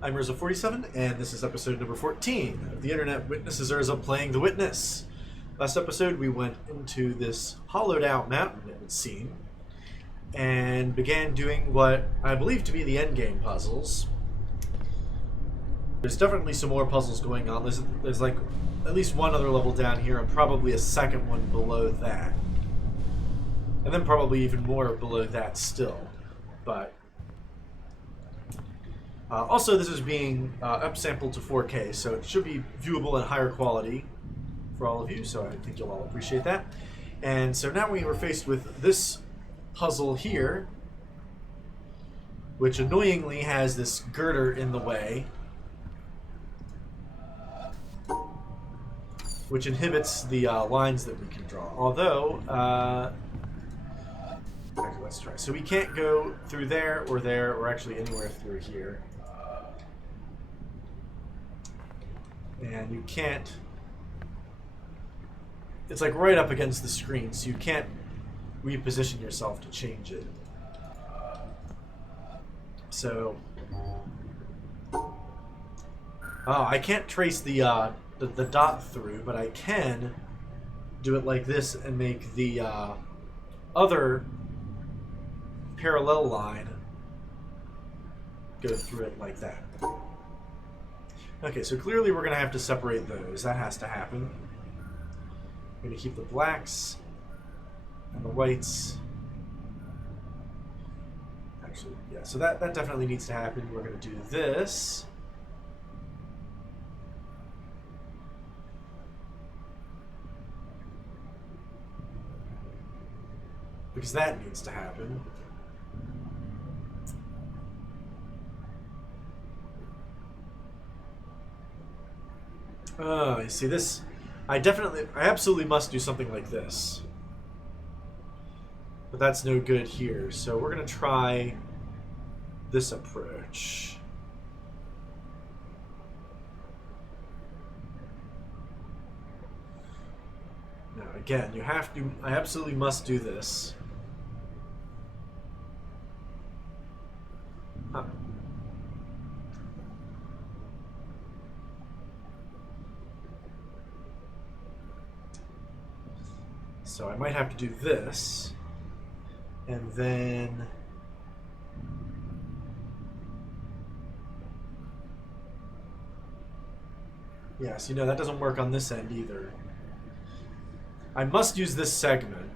I'm Urza47, and this is episode number 14 of the Internet Witnesses Urza Playing the Witness. Last episode, we went into this hollowed out mountain, it would seem, and began doing what I believe to be the endgame puzzles. There's definitely some more puzzles going on. There's like at least one other level down here, and probably a second one below that. And then probably even more below that still. But also, this is being upsampled to 4K, so it should be viewable in higher quality for all of you, so I think you'll all appreciate that. And so now we were faced with this puzzle here, which annoyingly has this girder in the way, which inhibits the lines that we can draw. Although, okay, let's try. So we can't go through there, or actually anywhere through here. And you can't, it's like right up against the screen, so you can't reposition yourself to change it. So, I can't trace the dot through, but I can do it like this and make the other parallel line go through it like that. Okay, so clearly we're going to have to separate those. That has to happen. I'm going to keep the blacks and the whites. Actually, yeah, so that definitely needs to happen. We're going to do this. Because that needs to happen. You see this? I absolutely must do something like this. But that's no good here, so we're going to try this approach. Now, again, you have to, I absolutely must do this. Huh. So I might have to do this, and then yes, you know, that doesn't work on this end either. I must use this segment.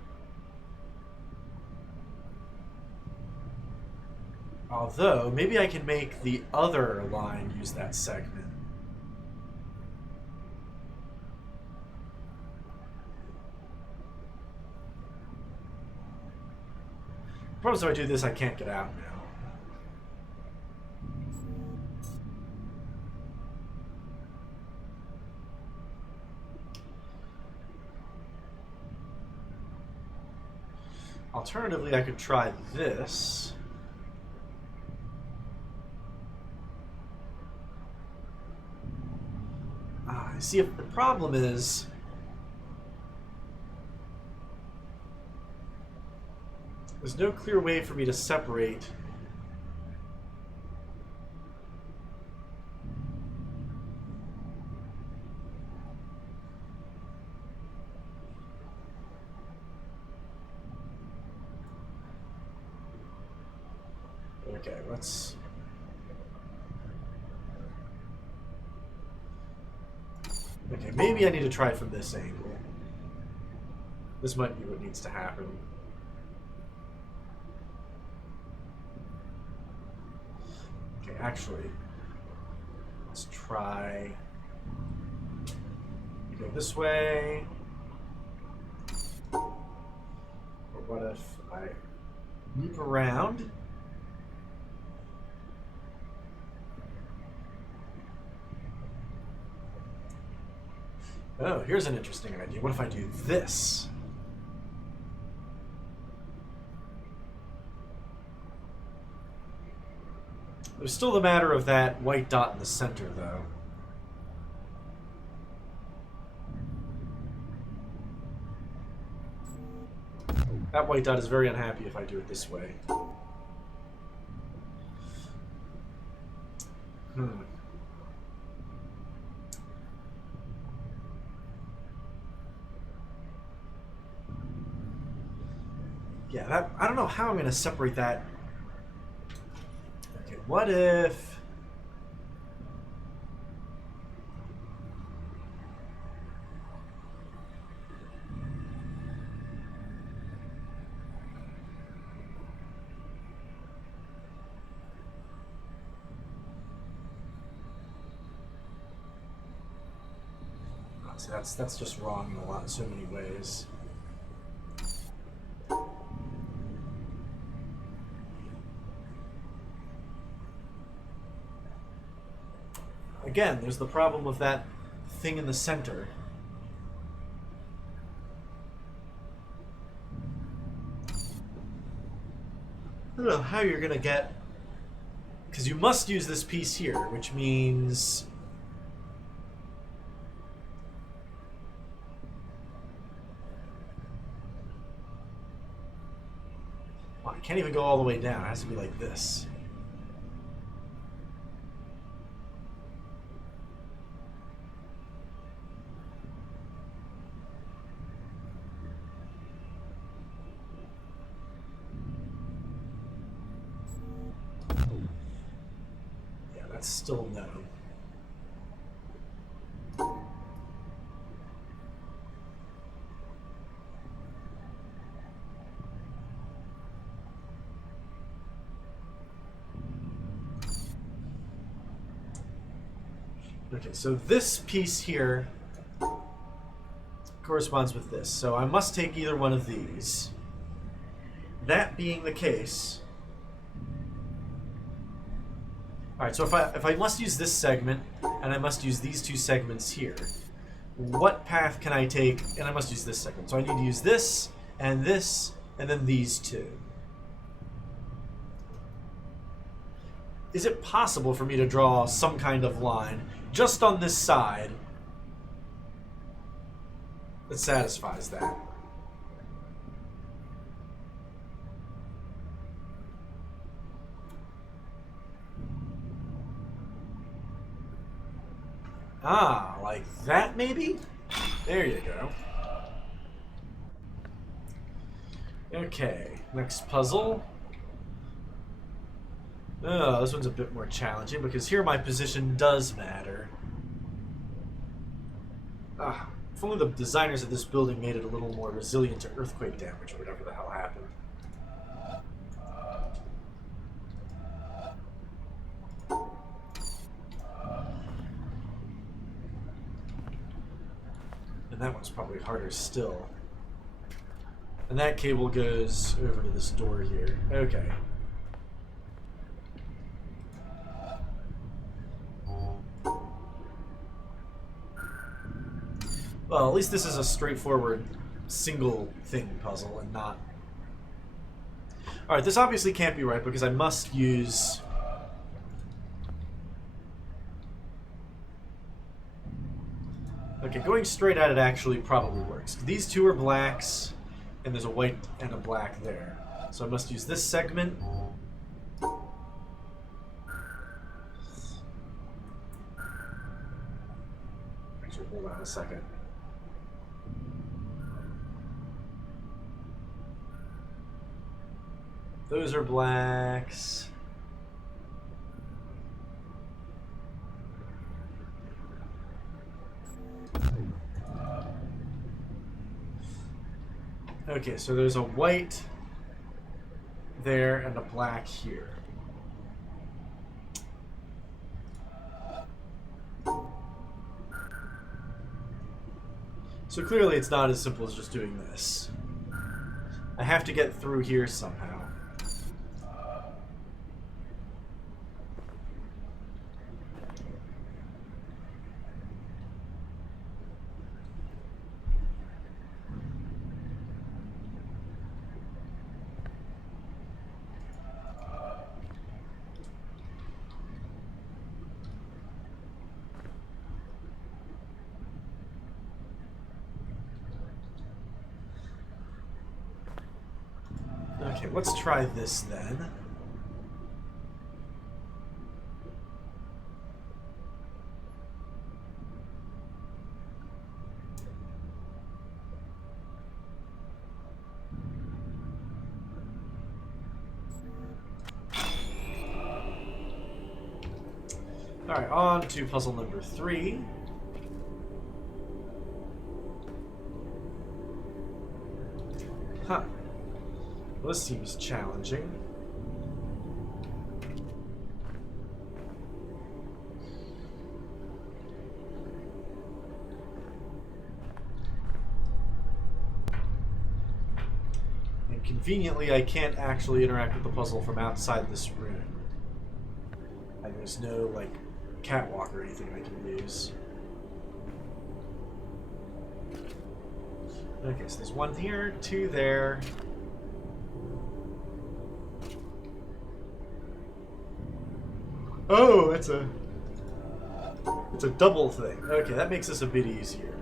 Although, maybe I can make the other line use that segment. The problem is if I do this, I can't get out now. Alternatively, I could try this. See, if the problem is there's no clear way for me to separate okay, let's okay, maybe I need to try it from this angle. This might be what needs to happen. Okay, actually, let's try go this way. Or what if I loop around? Oh, here's an interesting idea. What if I do this? There's still the matter of that white dot in the center, though. That white dot is very unhappy if I do it this way. Hmm. Yeah, that, I don't know how I'm going to separate that. Okay, what if... Oh, see, that's just wrong in so many ways. Again, there's the problem with that thing in the center. I don't know how you're going to get... Because you must use this piece here, which means... Well, I can't even go all the way down. It has to be like this. Yeah, that's still no. Okay, so this piece here corresponds with this. So I must take either one of these. That being the case... Alright, so if I must use this segment, and I must use these two segments here, what path can I take? And I must use this segment. So I need to use this, and then these two. Is it possible for me to draw some kind of line just on this side that satisfies that? Ah, like that maybe? There you go. Okay, next puzzle. Oh, this one's a bit more challenging because here my position does matter. Ah, if only the designers of this building made it a little more resilient to earthquake damage or whatever the hell happened. And that one's probably harder still. And that cable goes over to this door here. Okay. Well, at least this is a straightforward single thing puzzle and not... Alright, this obviously can't be right because I must use... Okay, going straight at it actually probably works. These two are blacks, and there's a white and a black there. So I must use this segment. Actually, hold on a second. Those are blacks. Okay, so there's a white there and a black here. So clearly it's not as simple as just doing this. I have to get through here somehow. Okay, let's try this then. Alright, on to puzzle number 3. Huh. Well, this seems challenging. And conveniently, I can't actually interact with the puzzle from outside this room. And there's no, like, catwalk or anything I can use. Okay, so there's 1 here, 2 there. Oh, it's a double thing. Okay, that makes this a bit easier.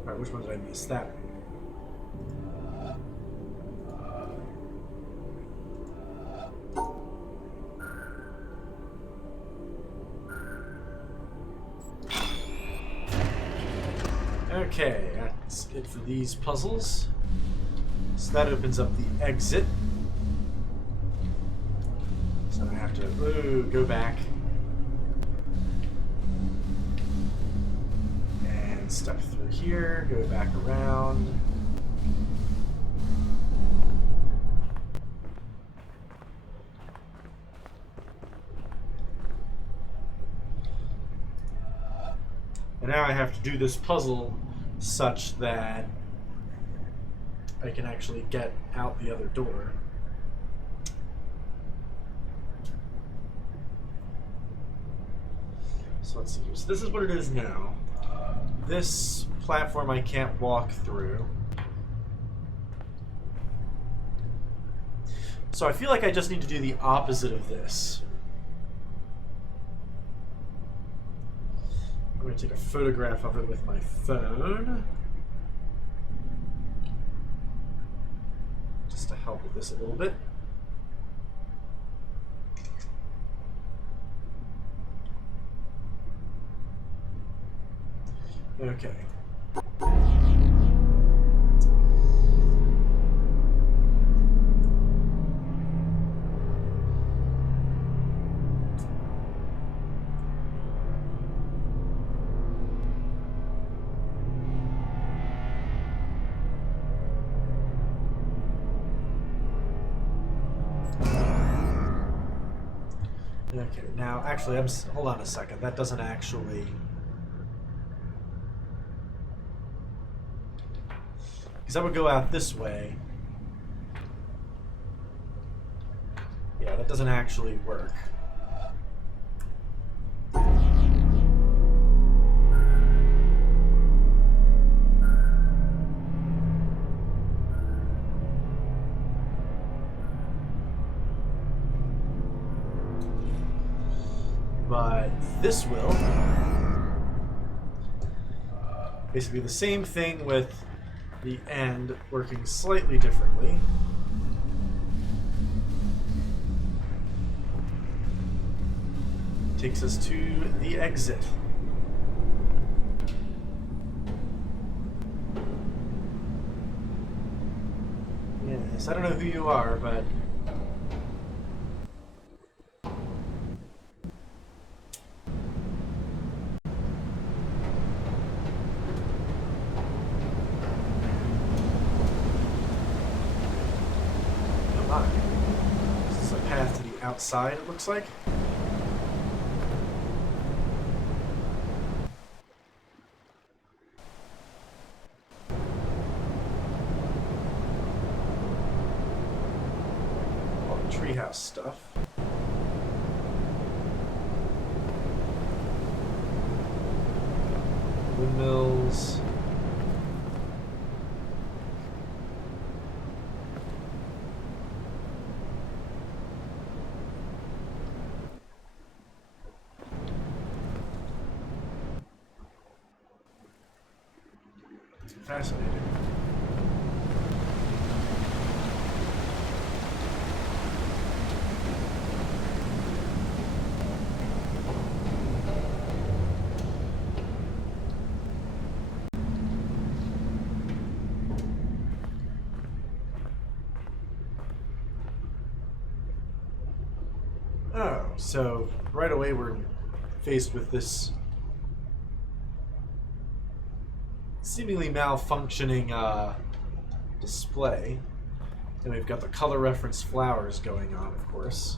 Alright, which one did I miss? That one. Okay, that's it for these puzzles. So that opens up the exit. So I have to go back and step through here, go back around. And now I have to do this puzzle such that I can actually get out the other door. So let's see here. So this is what it is now. This platform I can't walk through. So I feel like I just need to do the opposite of this. I'm going to take a photograph of it with my phone. Just to help with this a little bit. Okay. Okay, now actually, hold on a second. That doesn't actually. Because I would go out this way. Yeah, that doesn't actually work. But this will. Basically the same thing with the end working slightly differently. Takes us to the exit. Yes, I don't know who you are, but this is a path to the outside, it looks like. All the treehouse stuff. Windmills. Fascinating. Oh, so right away we're faced with this seemingly malfunctioning display. And we've got the color reference flowers going on, of course.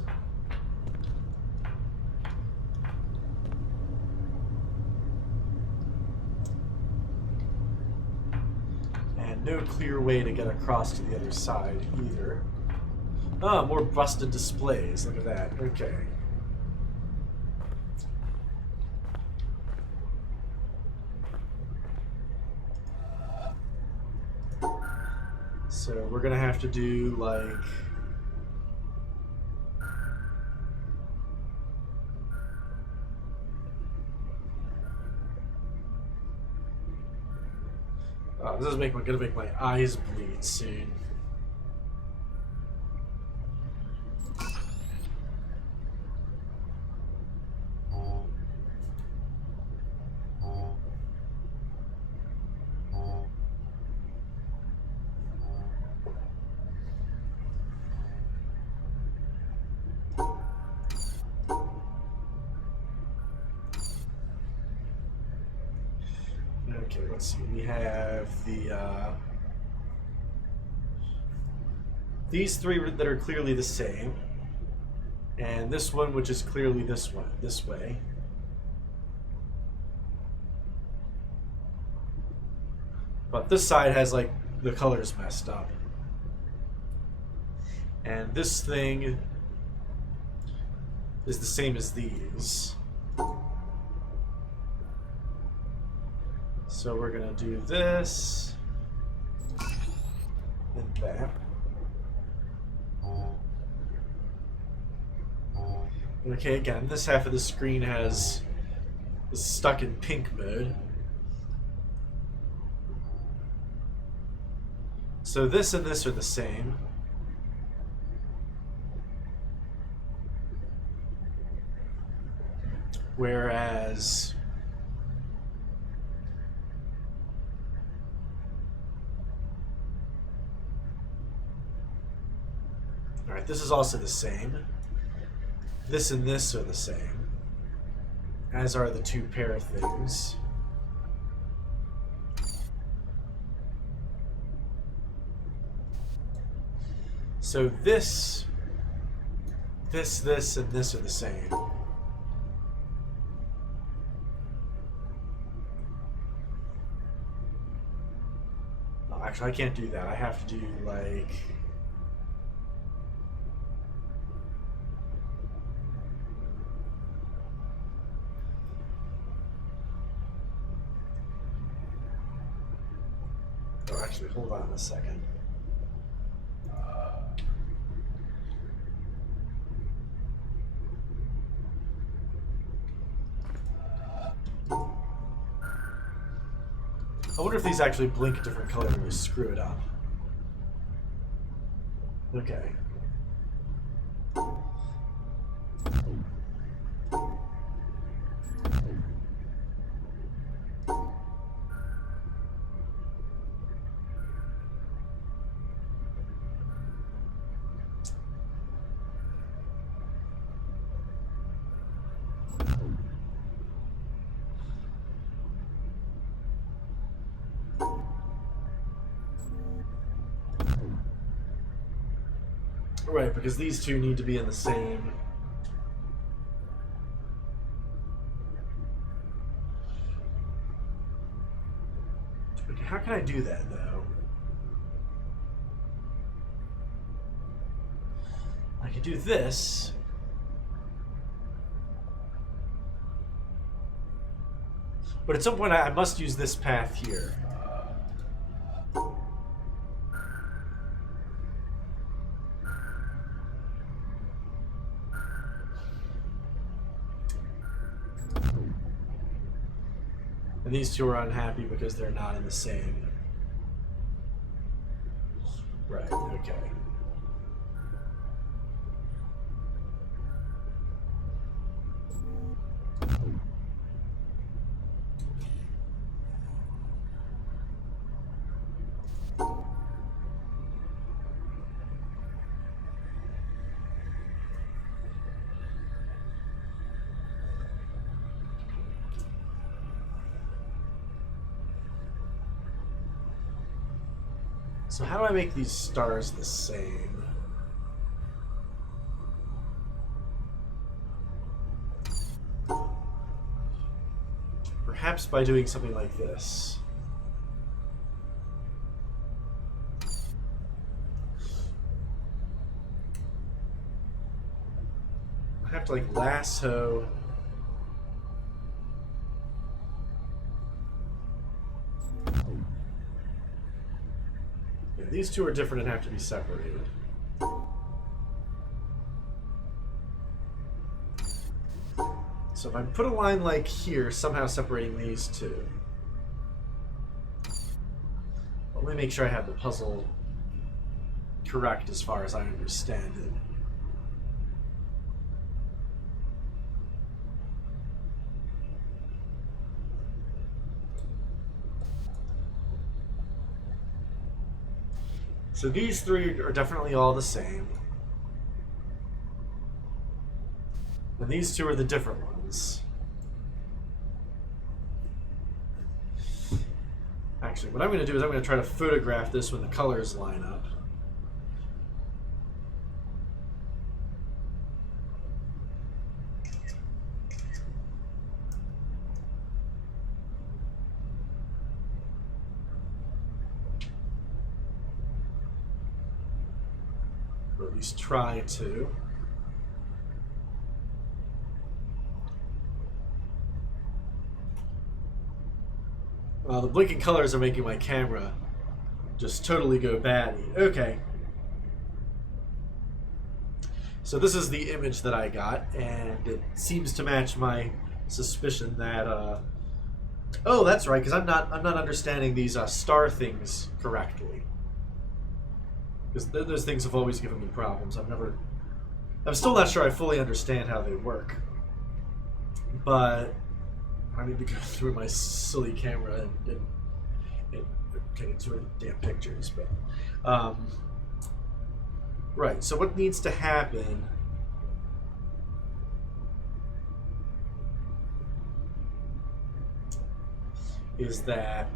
And no clear way to get across to the other side either. Oh, more busted displays. Look at that. Okay. So we're gonna have to do like this is gonna make my eyes bleed soon. Okay, let's see. We have the these three that are clearly the same, and this one, which is clearly this one, this way. But this side has like the colors messed up, and this thing is the same as these. So we're gonna do this and that. Okay, again, this half of the screen is stuck in pink mode. So this and this are the same. Whereas alright, this is also the same. This and this are the same, as are the two pair of things. So this, and this are the same. Oh, actually, I can't do that. I have to do, like... Oh, actually, hold on a second. I wonder if these actually blink a different color when you screw it up. Okay. Right, because these two need to be in the same... Okay, how can I do that, though? I could do this. But at some point I must use this path here. And these two are unhappy because they're not in the same. Right, okay. So how do I make these stars the same? Perhaps by doing something like this. I have to like lasso. Yeah, these two are different and have to be separated. So if I put a line like here, somehow separating these two. But let me make sure I have the puzzle correct as far as I understand it. So these three are definitely all the same. And these two are the different ones. Actually, what I'm going to do is I'm going to try to photograph this when the colors line up. Or at least try to. The blinking colors are making my camera just totally go batty. Okay. So this is the image that I got, and it seems to match my suspicion that oh, that's right, because I'm not understanding these star things correctly. Because those things have always given me problems. I'm still not sure I fully understand how they work. But I need to go through my silly camera and take it to damn pictures. But right. So what needs to happen is that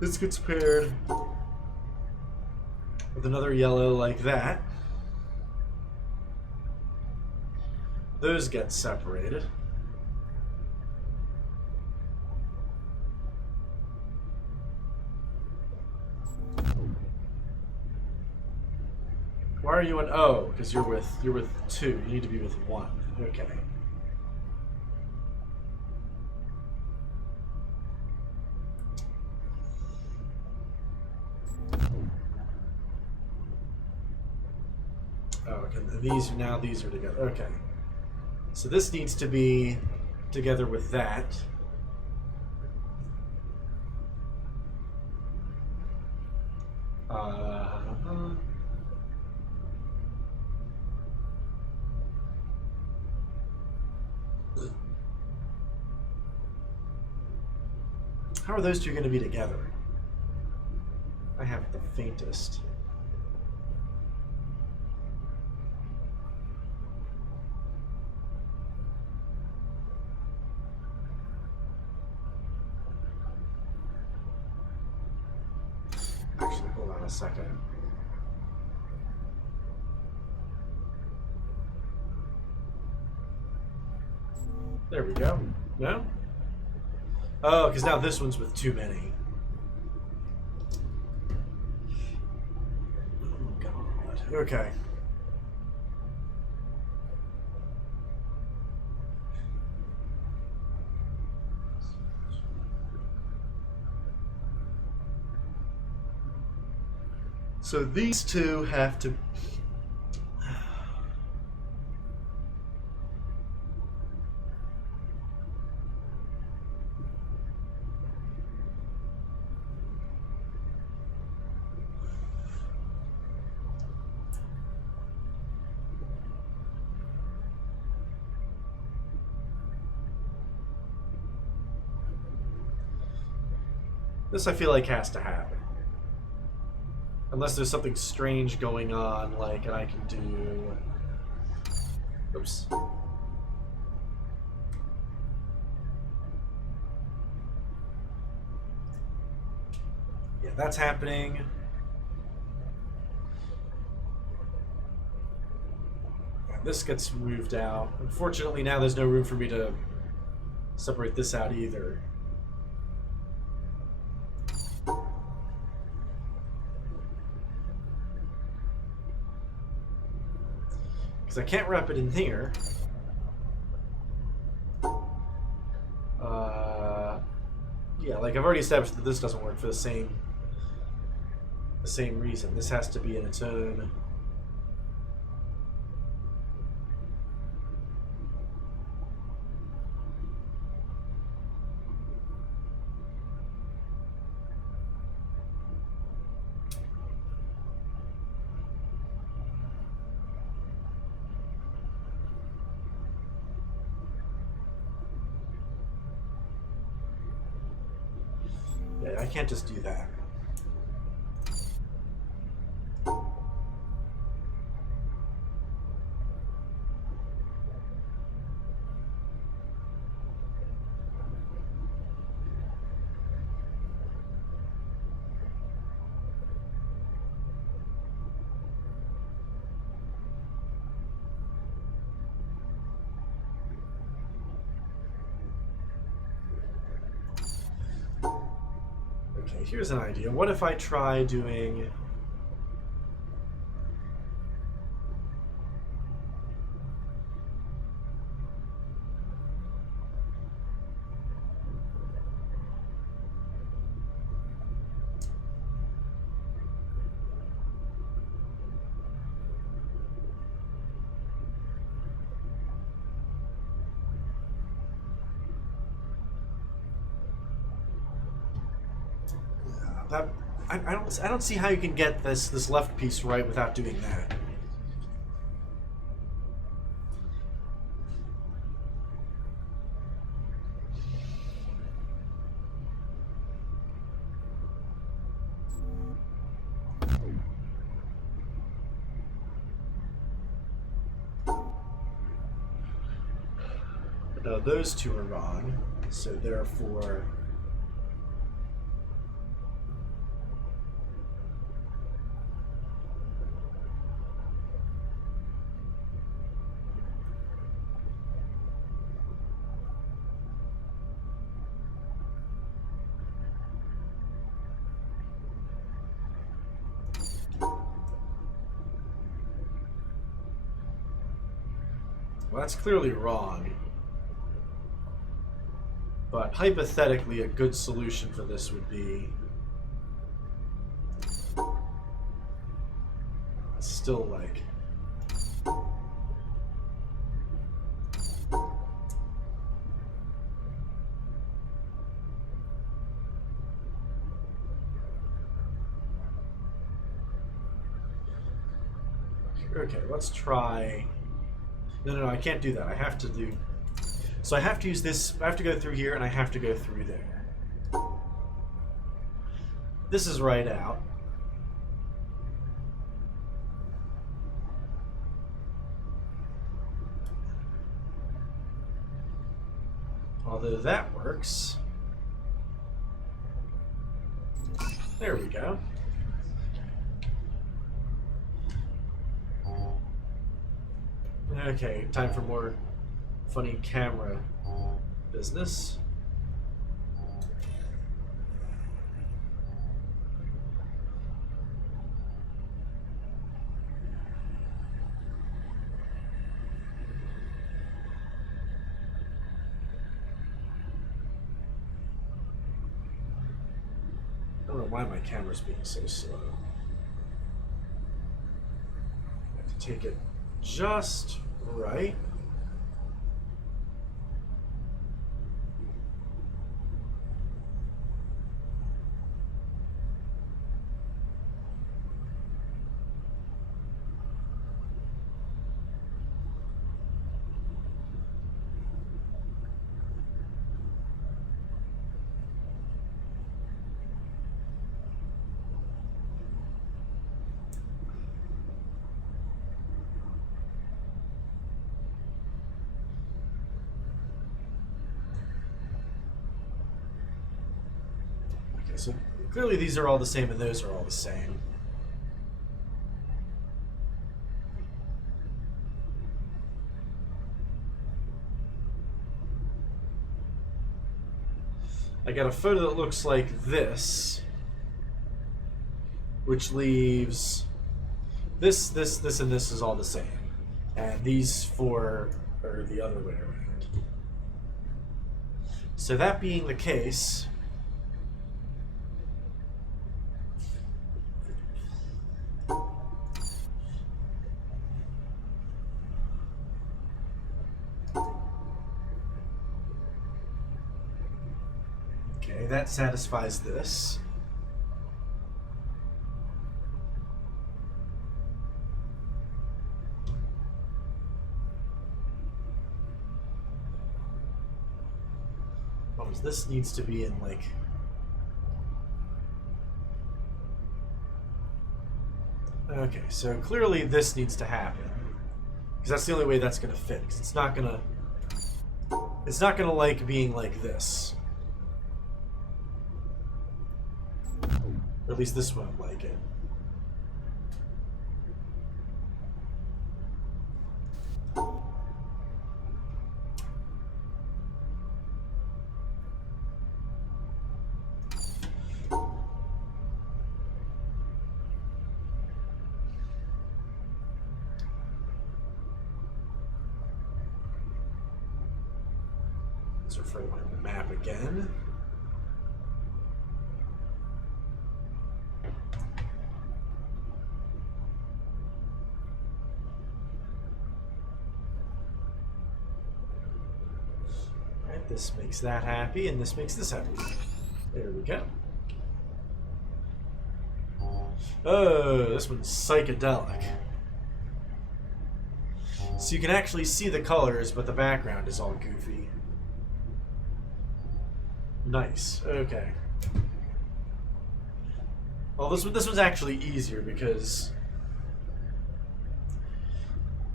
this gets paired with another yellow like that. Those get separated. Why are you an O? Because you're with two. You need to be with one. Okay. Oh, okay. These are together. Okay. So this needs to be together with that. How are those two going to be together? I have the faintest. Actually, hold on a second. There we go. No? Oh, because now this one's with too many. Oh, God. Okay. So these two have to... This I feel like has to happen. Unless there's something strange going on, like, and I can do... Oops. Yeah, that's happening. And this gets moved out. Unfortunately, now there's no room for me to separate this out either. Because I can't wrap it in here. Yeah, like I've already established that this doesn't work for the same reason. This has to be in its own. Yeah, I can't just do that. Okay, here's an idea. What if I try doing... That, I don't see how you can get this left piece right without doing that. No, those two are wrong, so therefore... Well, that's clearly wrong. But hypothetically, a good solution for this would be... Still like... Okay, let's try... No, I can't do that. I have to do... So I have to use this... I have to go through here, and I have to go through there. This is right out. Although that works. There we go. Okay, time for more funny camera business. I don't know why my camera's being so slow. I have to take it just right. so clearly these are all the same and those are all the same. I got a photo that looks like this, which leaves this, and this is all the same. And these four are the other way around. So that being the case, okay, that satisfies this. This needs to be in, like... Okay, so clearly this needs to happen. Because that's the only way that's going to fit. Because it's not going to... It's not going to like being like this. Or at least this won't like it. Let's refer to the map again. Alright, this makes that happy, and this makes this happy. There we go. Oh, this one's psychedelic. So you can actually see the colors, but the background is all goofy. Nice. Okay. Well, this one's actually easier because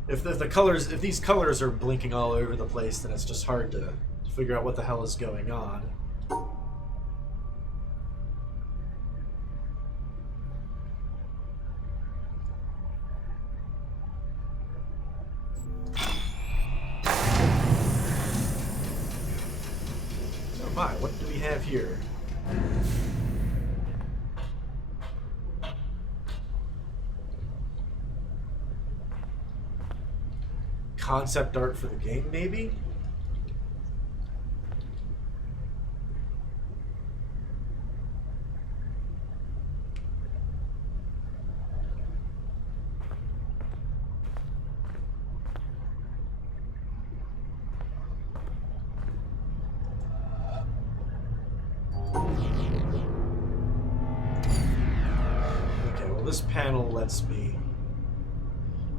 if these colors are blinking all over the place, then it's just hard to figure out what the hell is going on. What do we have here? Concept art for the game, maybe? This panel lets me...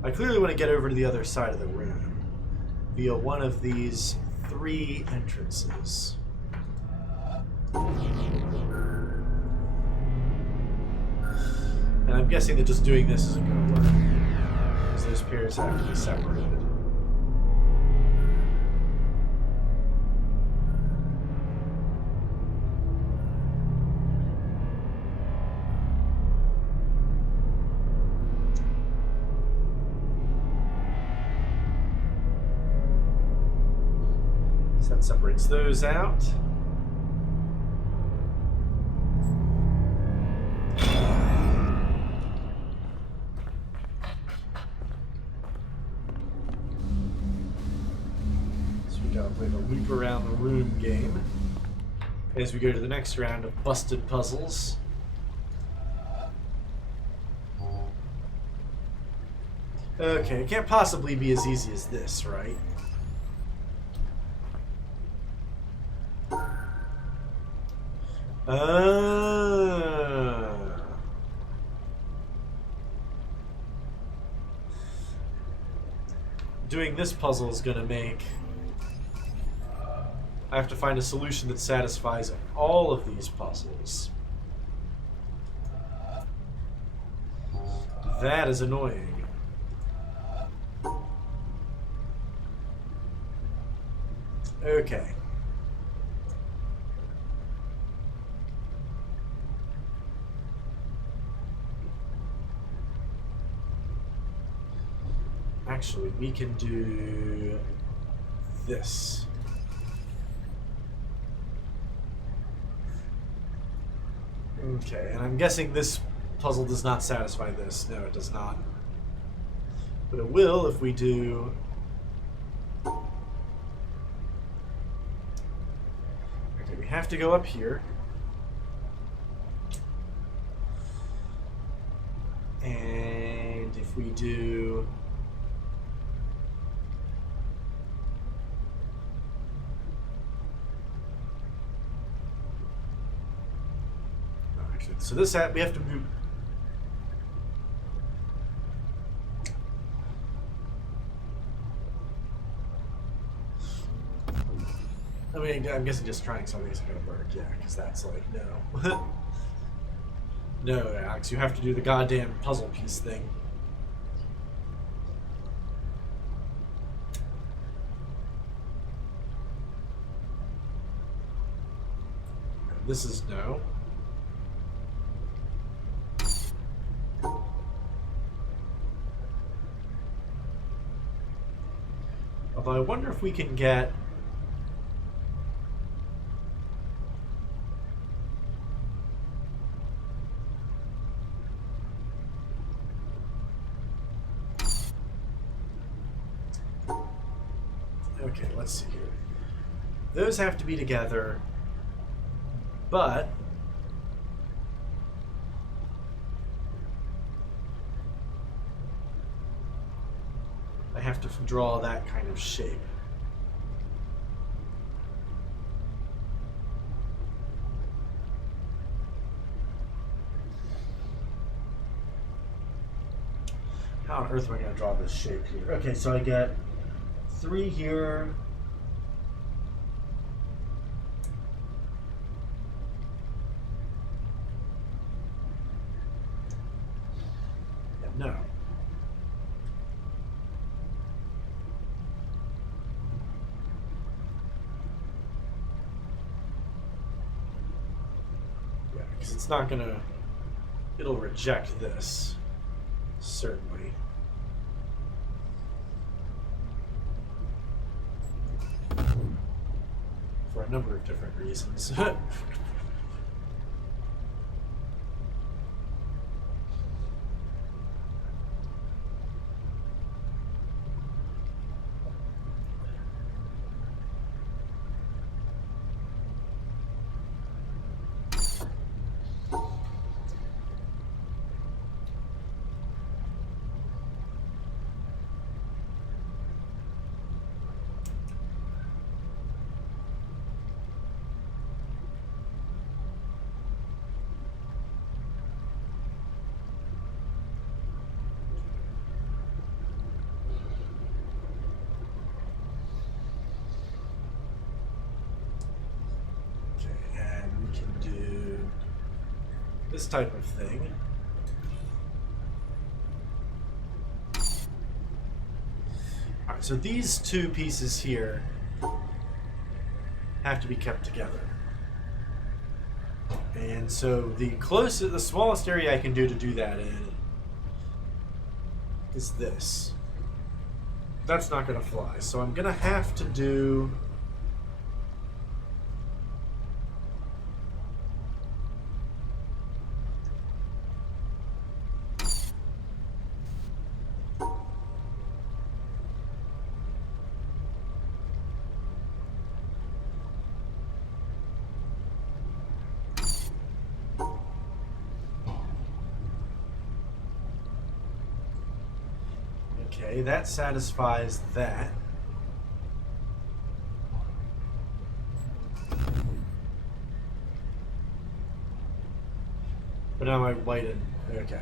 I clearly want to get over to the other side of the room via one of these 3 entrances. And I'm guessing that just doing this isn't going to work, because those pairs have to be separated. That separates those out. So we got a bit of a loop around the room game as we go to the next round of busted puzzles. Okay, it can't possibly be as easy as this, right? Doing this puzzle is going to make... I have to find a solution that satisfies all of these puzzles. That is annoying. Okay. Actually, we can do this. Okay, and I'm guessing this puzzle does not satisfy this. No, it does not. But it will if we do... Okay, we have to go up here. And if we do... So this we have to move. I mean, I'm guessing just trying something isn't going to work. Yeah, because that's like, no. No, Alex, you have to do the goddamn puzzle piece thing. This is no. Although I wonder if we can get... Okay, let's see here. Those have to be together, but... I have to draw that kind of shape. How on earth am I going to draw this shape here? Okay, so I get 3 here. Yeah, no. Yeah, because it's not going to... It'll reject this. Certainly. For a number of different reasons. This type of thing. Alright, so these 2 pieces here have to be kept together. And so the smallest area I can do to do that in is this. That's not going to fly. So I'm going to have to do... Okay, that satisfies that. But now my white and... Okay.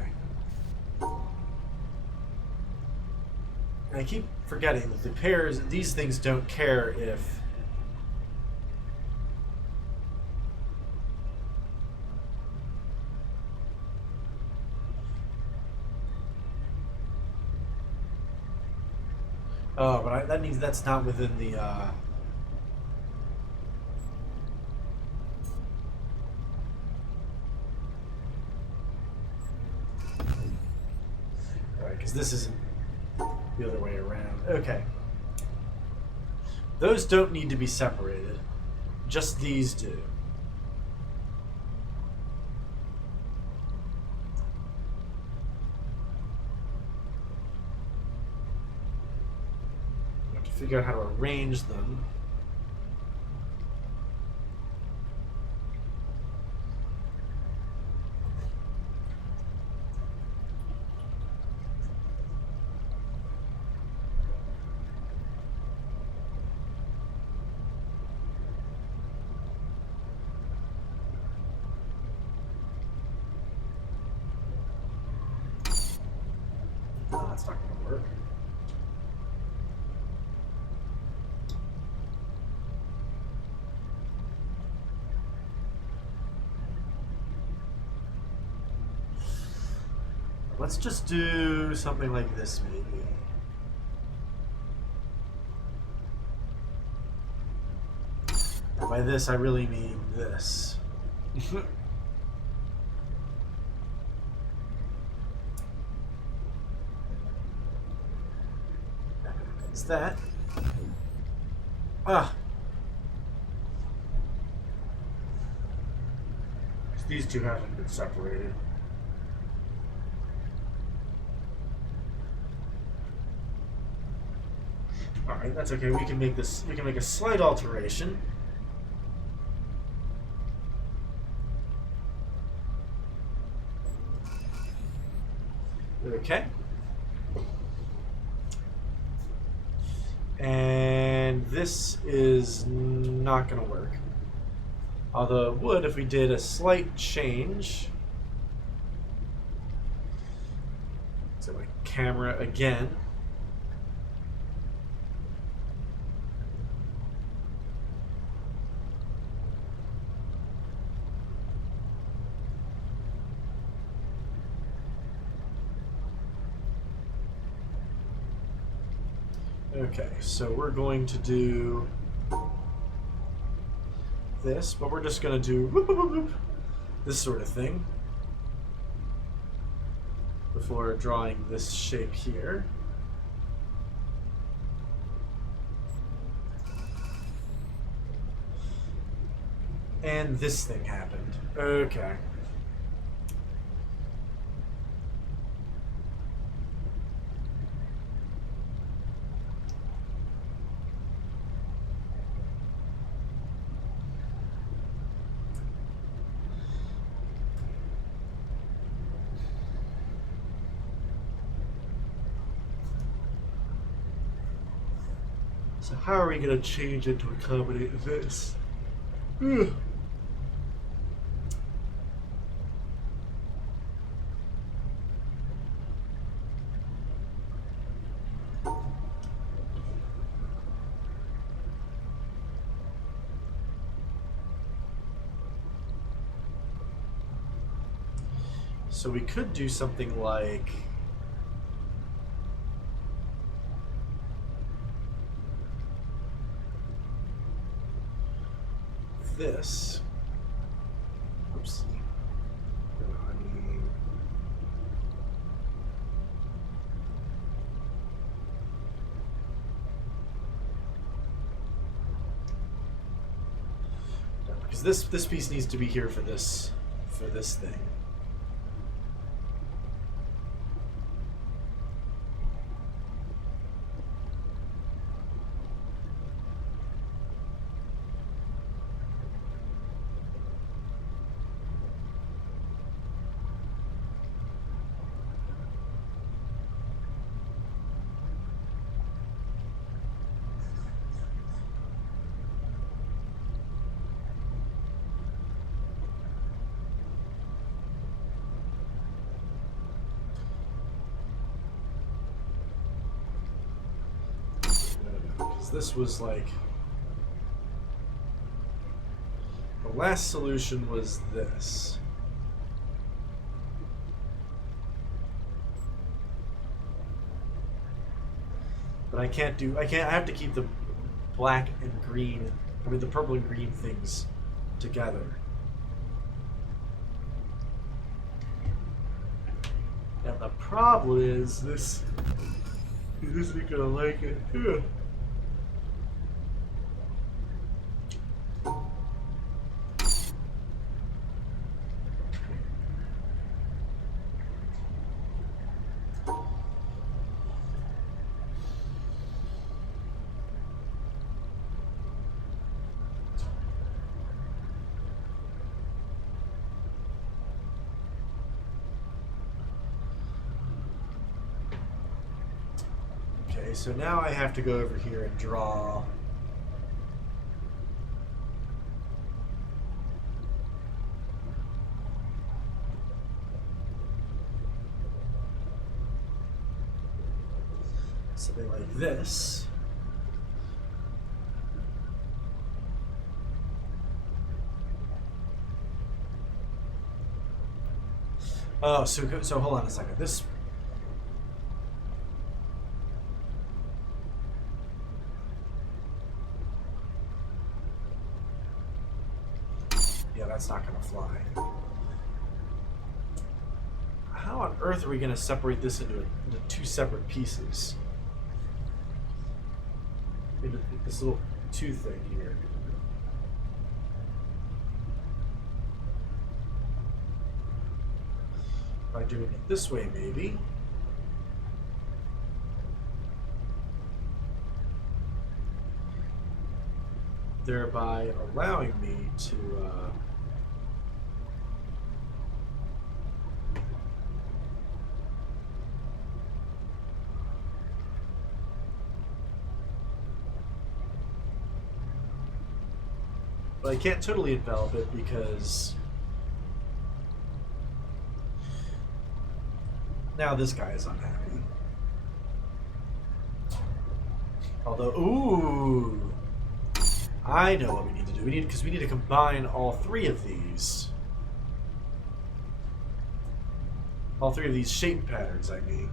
And I keep forgetting that the pairs, these things don't care if... Oh, but that means that's not within the, Right, because this isn't... the other way around. Okay. Those don't need to be separated. Just these do. I have to figure out how to arrange them. That's not going to work. Let's just do something like this, maybe. And by this, I really mean this. Is that? Ah. These two haven't been separated. Alright, that's okay. We can make this, we can make a slight alteration. Okay. And this is not going to work. Although it would if we did a slight change. So my camera again. Okay, so we're going to do this, but we're just going to do whoop, whoop, whoop, whoop, this sort of thing before drawing this shape here. And this thing happened. Okay. So how are we going to change it to accommodate this? So we could do something like this. Oops. Because this piece needs to be here for this thing. This was like, the last solution was this. But I have to keep the black and green, the purple and green things together. Now the problem is this He isn't gonna like it. Yeah. Okay, so now I have to go over here and draw. Something like this. Oh, so hold on a second. This. Yeah, that's not going to fly. How on earth are we going to separate this into two separate pieces? Into this little two thing here. By doing it this way, maybe. Thereby allowing me to but I can't totally envelop it because now this guy is unhappy. Although, ooh, I know what we need to do. We need to combine all three of these. All three of these shape patterns, I mean.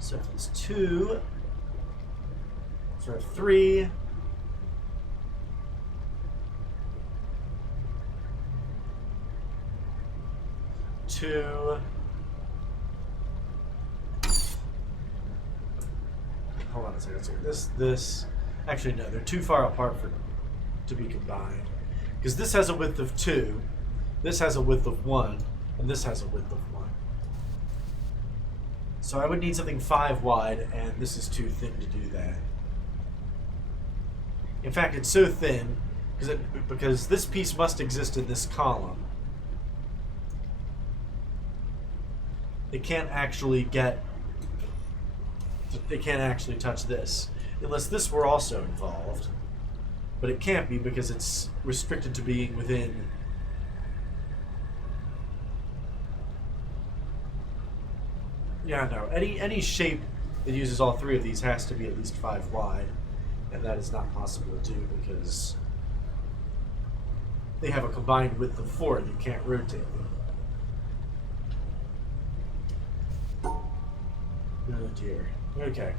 So if it's 2, so I have 3. Two. Hold on a second. This. Actually, no, they're too far apart to be combined. Because this has a width of 2, this has a width of 1, and this has a width of 1. So I would need something 5 wide, and this is too thin to do that. In fact, it's so thin because this piece must exist in this column. They can't actually touch this unless this were also involved. But it can't be because it's restricted to being within. Yeah, no. Any shape that uses all three of these has to be at least 5 wide, and that is not possible to do because they have a combined width of 4 and you can't rotate them. Oh dear. Okay.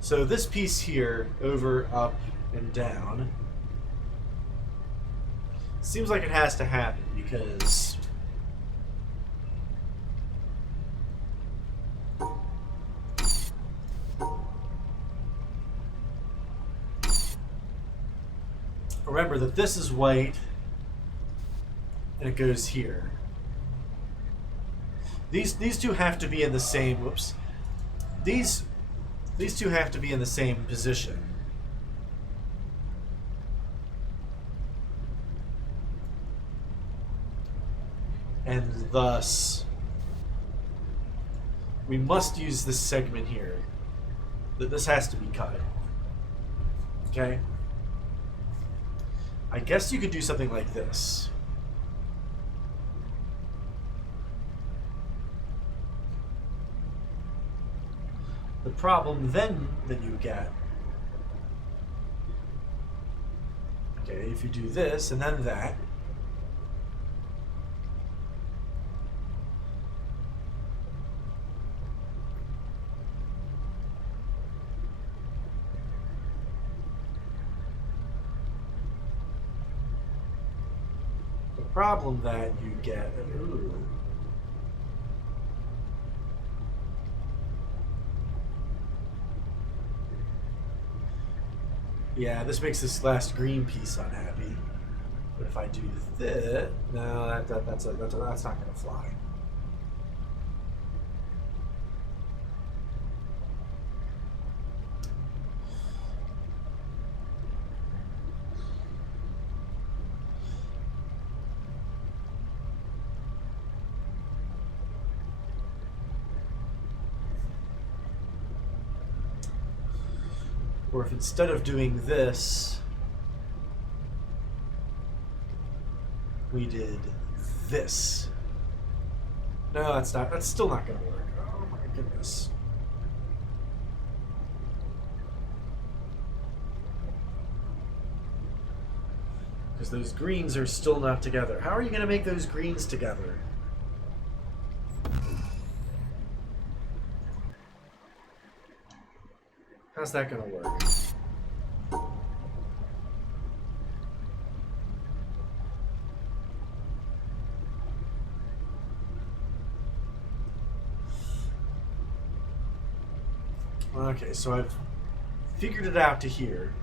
So this piece here, over, up, and down, seems like it has to happen because remember that this is white and it goes here. These two have to be in the same, whoops. These two have to be in the same position. And thus, we must use this segment here. That this has to be cut. Okay? I guess you could do something like this. The problem then that you get, okay, if you do this and then that, the problem that you get, ooh, yeah, this makes this last green piece unhappy. But if I do this, no, that's not going to fly. Or if instead of doing this, we did this. No, that's still not going to work. Oh my goodness. Because those greens are still not together. How are you going to make those greens together? How's that going to work? Okay, so I've figured it out to here.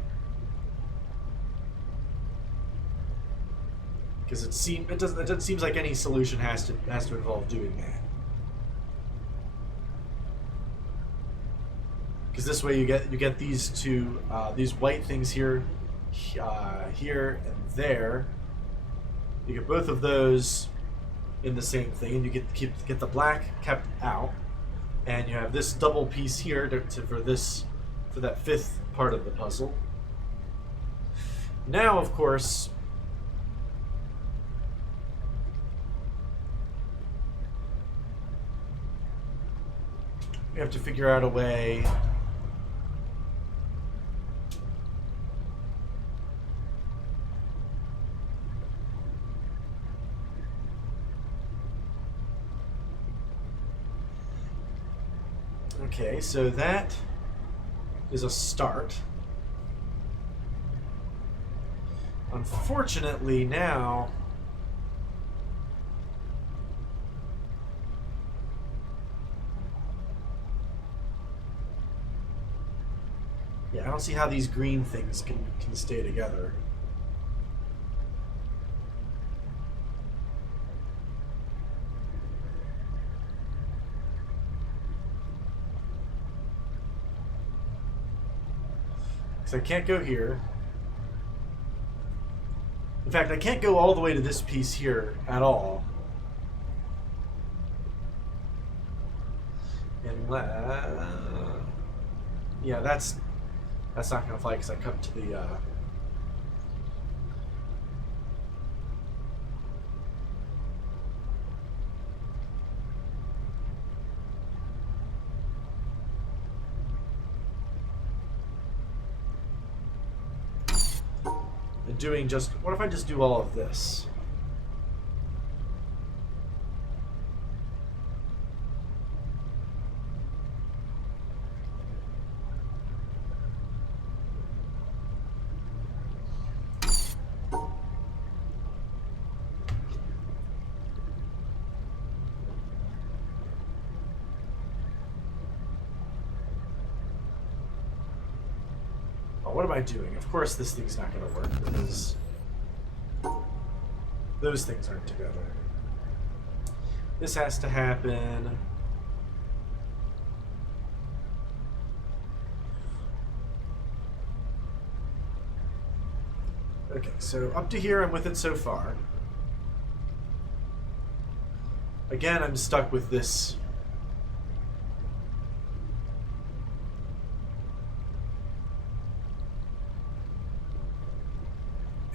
Because it seems like any solution has to involve doing that. Because this way you get these two these white things here, here and there. You get both of those in the same thing, and you get the black kept out, and you have this double piece here for that fifth part of the puzzle. Now, of course, we have to figure out a way Okay, so that is a start. Unfortunately, now yeah, I don't see how these green things can stay together. So I can't go here. In fact, I can't go all the way to this piece here at all. Unless, yeah, that's not going to fly because I come to the doing just, what if I just do all of this? What am I doing? Of course this thing's not going to work because those things aren't together. This has to happen. Okay, so up to here I'm with it so far. Again, I'm stuck with this.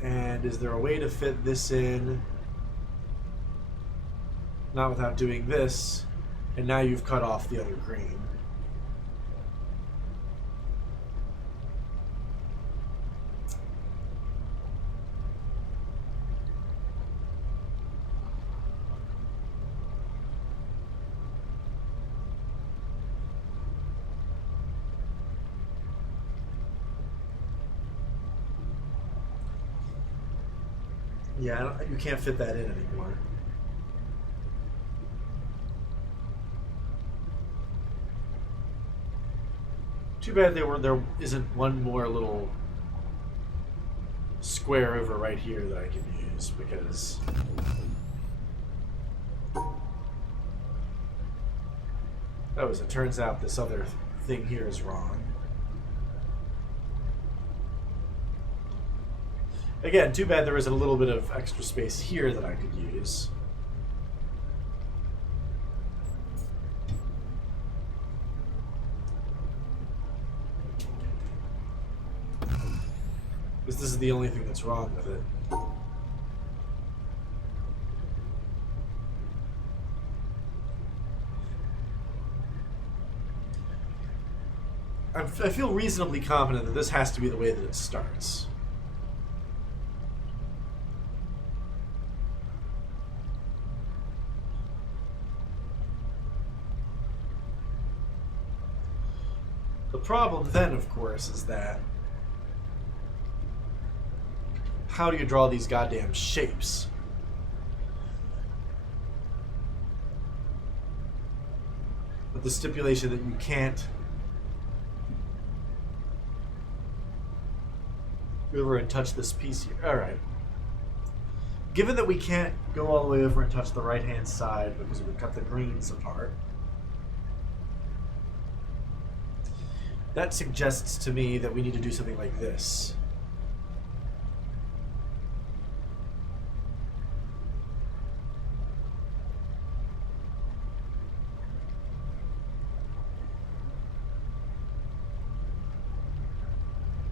And is there a way to fit this in? Not without doing this. And now you've cut off the other green. Yeah, you can't fit that in anymore. Too bad there isn't one more little square over right here that I can use, because oh, as it turns out, this other thing here is wrong. Again, too bad there isn't a little bit of extra space here that I could use. Because this is the only thing that's wrong with it. I feel reasonably confident that this has to be the way that it starts. The problem then, of course, is that how do you draw these goddamn shapes? With the stipulation that you can't go over and touch this piece here. Alright. Given that we can't go all the way over and touch the right-hand side because it would cut the greens apart, that suggests to me that we need to do something like this.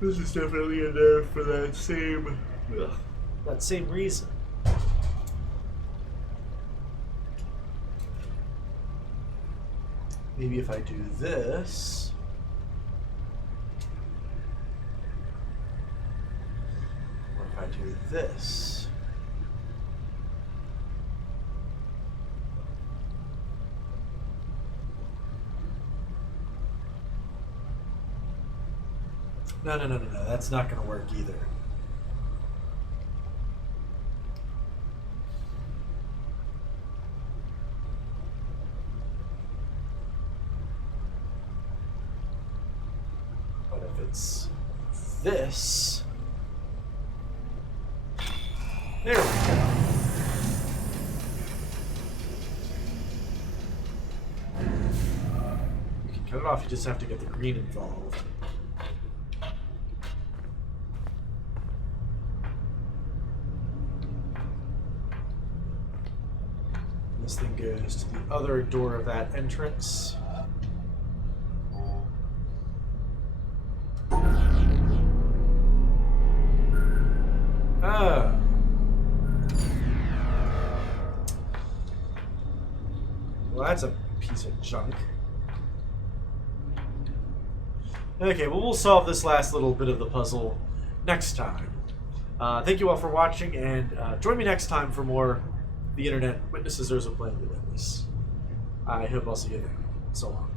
This is definitely in there for that same reason. Maybe if I do this. Or if I do this. No, that's not going to work either. But if it's this... There we go. You can cut it off, you just have to get the green involved. This thing goes to the other door of that entrance. Ah. Well, that's a piece of junk. Okay, well, we'll solve this last little bit of the puzzle next time. Thank you all for watching, and join me next time for more The Internet Witnesses Urza Playing the Witness. I hope I'll see you then. So long.